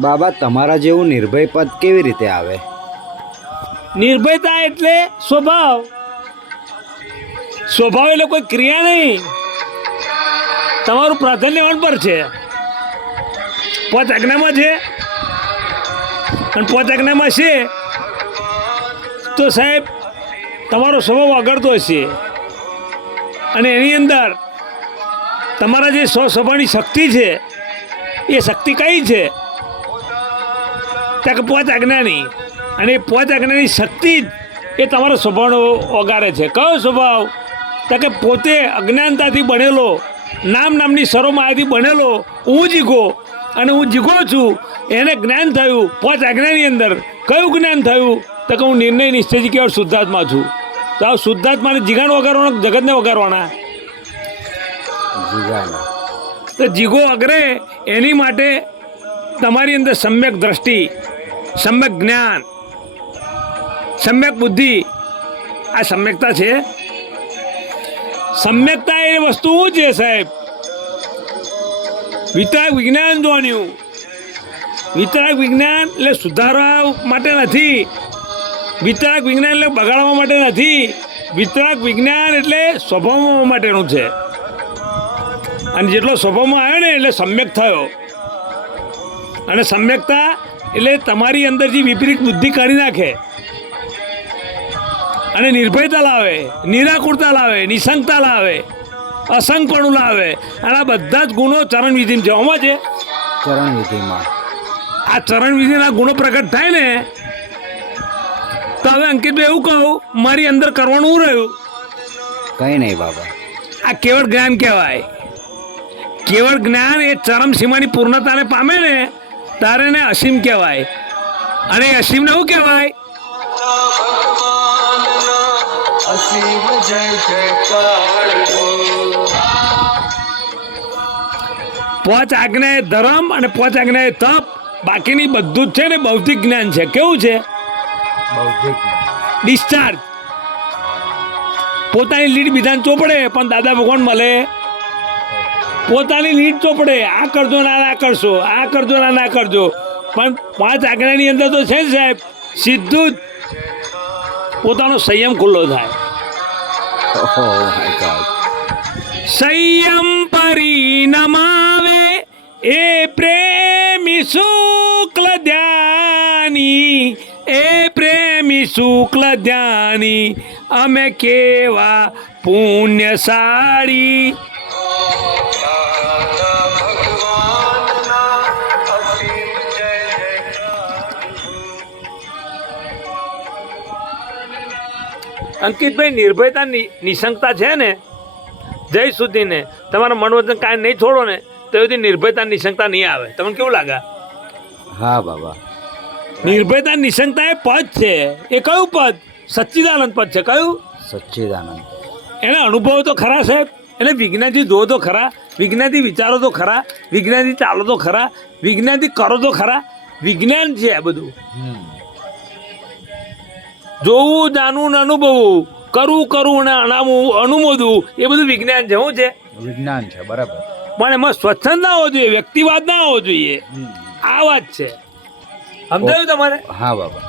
બાબા તમારા જેવું નિર્ભય પદ કેવી રીતે આવે? નિર્ભયતા એટલે સ્વભાવ. સ્વભાવ એટલે કોઈ ક્રિયા નહીં. તમારું પ્રાધાન્ય વણ પર છે. પોત આજ્ઞામાં છે અને પોત આજ્ઞામાં છે તો સાહેબ તમારો સ્વભાવ આગળતો હશે અને એની અંદર તમારા જે સ્વભાવની શક્તિ છે એ શક્તિ કઈ છે ત્યાં કે પોત આજ્ઞાની, અને એ પોત આજ્ઞાની શક્તિ જ એ તમારો સ્વભાવનો ઓગારે છે. કયો સ્વભાવ? તો કે પોતે અજ્ઞાનતાથી બનેલો, નામની સરોમાયાથી બનેલો હું જીગો, અને હું જીગો છું એને જ્ઞાન થયું પોત આજ્ઞાની અંદર. કયું જ્ઞાન થયું? તો કે હું નિર્ણય નિશ્ચયથી કેવળ શુદ્ધાત્મા છું. તો આ શુદ્ધાત્માને જીગાણ વગાડવાના, જગતને વગાડવાના. તો જીગો અગ્રે એની માટે તમારી અંદર સમ્યક દ્રષ્ટિ, સમ્યક જ્ઞાન, સમ્યક બુદ્ધિ, આ સમ્યકતા છે. સમ્યકતા એ વસ્તુ શું છે સાહેબ? વિતરાગ વિજ્ઞાન જોવાનું. વિતરાગ વિજ્ઞાન એટલે સુધારવા માટે નથી. વિતરાગ વિજ્ઞાન એટલે બગાડવા માટે નથી. વિતરાગ વિજ્ઞાન એટલે સ્વભાવમાં માટેનું છે. અને જેટલો સ્વભાવમાં આવ્યો ને એટલે સમ્યક થયો. અને સમ્યકતા એટલે તમારી અંદર જે વિપરીત બુદ્ધિ કાઢી નાખે અને નિર્ભયતા લાવે, નિરાકુરતા લાવે, નિશંકતા લાવે, અસંગપણું લાવે. અને આ બધા જ ગુણો ચરણવિધિમાં જવામાં છે. ચરણવિધિમાં આ ચરણવિધિના ગુણો પ્રગટ થાય ને તો હવે અંકિતભાઈ એવું કહું, મારી અંદર કરવાનું શું રહ્યું? કંઈ નહીં બાબા. આ કેવળ જ્ઞાન કહેવાય. કેવળ જ્ઞાન એ ચરમ સીમાની પૂર્ણતાને પામે ને તારે ને અસીમ કહેવાય. અને અસીમને શું કહેવાય? પોચ આજ્ઞા એ ધર્મ અને પોચ આજ્ઞા એ તપ. બાકીની બધું જ છે ને બૌદ્ધિક જ્ઞાન છે. કેવું છે? ડિસ્ચાર્જ. પોતાની લીડ વિધાન ચોપડે પણ દાદા ભગવાન મળે. પોતાની લીડ ચોપડે, આ કરજો ના કરશો, આ કરજો ના કરજો, પણ પાંચ આજ્ઞાની અંદર તો છે સાહેબ સીધું જ પોતાનો સંયમ ખુલ્લો થાય. સંયમ પરિણમાવે એ પ્રેમી શુક્લ ધ્યાની, એ પ્રેમી શુક્લ ધ્યાની, અમે કેવા પુણ્યશાળી. અંકિતભાઈ નિર્ભયતા નિશંકતા છે ને જય સુધીને તમારા મન વચન કાંઈ નહીં છોડો ને તો એવી નિર્ભયતા નિશંકતા નહીં આવે. તમને કેવું લાગે? હા બાબા. નિર્ભયતા નિશંકતા એ પદ છે. એ કયું પદ? સચ્ચિદાનંદ પદ છે. કયું? સચ્ચિદાનંદ. એને અનુભવો તો ખરા સાહેબ. એને વિજ્ઞાનથી જુઓ તો ખરા, વિજ્ઞાનથી વિચારો તો ખરા, વિજ્ઞાનથી ચાલો તો ખરા, વિજ્ઞાનથી કરો તો ખરા. વિજ્ઞાન છે આ બધું. જોવું, જાણવું ને અનુભવવું, કરવું ને અનુમોદવું, એ બધું વિજ્ઞાન છે. શું છે? વિજ્ઞાન છે. બરાબર. પણ એમાં સ્વચ્છંદ ના હોવો જોઈએ, વ્યક્તિવાદ ના હોવો જોઈએ. આ વાત છે. સમજાયું તમારે? હા બાબા.